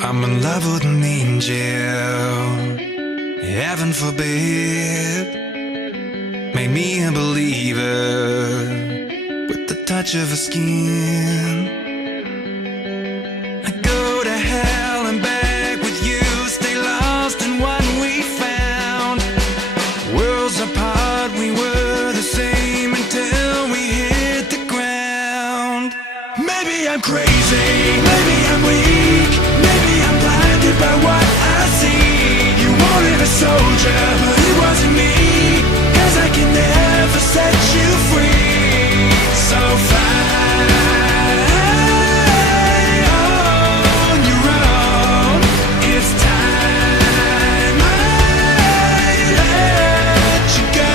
I'm in love with an angel, heaven forbid. Make me a believer with the touch of her skin. I go to hell and back with you, stay lost in what we found. Worlds apart, we were the same until we hit the ground. Maybe I'm crazy, maybe I'm weak, maybe I'm blinded by what I see. You wanted a soldier, but it wasn't me, 'cause I can never set you free. So fly on your own, it's time I let you go.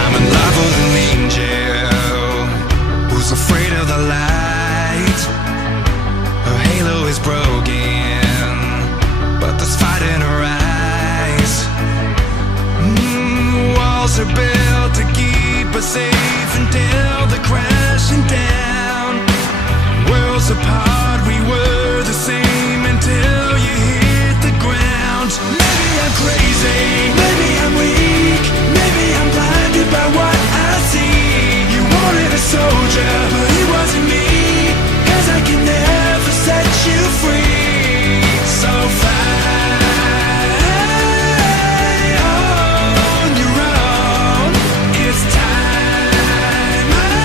I'm in love with an angel who's afraid of the light. Her halo is broken, but there's fight in her eyes. Walls are built to keep us safe until they're crashing down. Worlds apart, we were the same until you hit the ground. Maybe I'm crazy, maybe I'm weak, maybe I'm blinded by what I see. You wanted a soldier, but it wasn't me, 'cause I can never set you free. So fly on your own, it's time I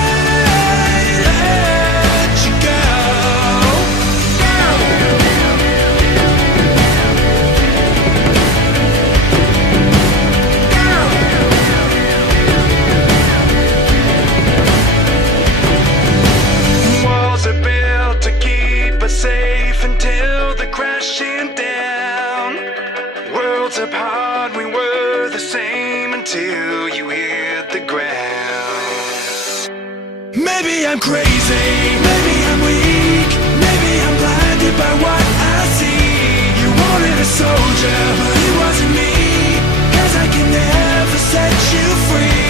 let you go. Walls are built to keep us safe until they're crashing down. Worlds apart, we were the same until you hit the ground. Maybe I'm crazy, maybe I'm weak, maybe I'm blinded by what I see. You wanted a soldier, but it wasn't me, 'cause I can never set you free.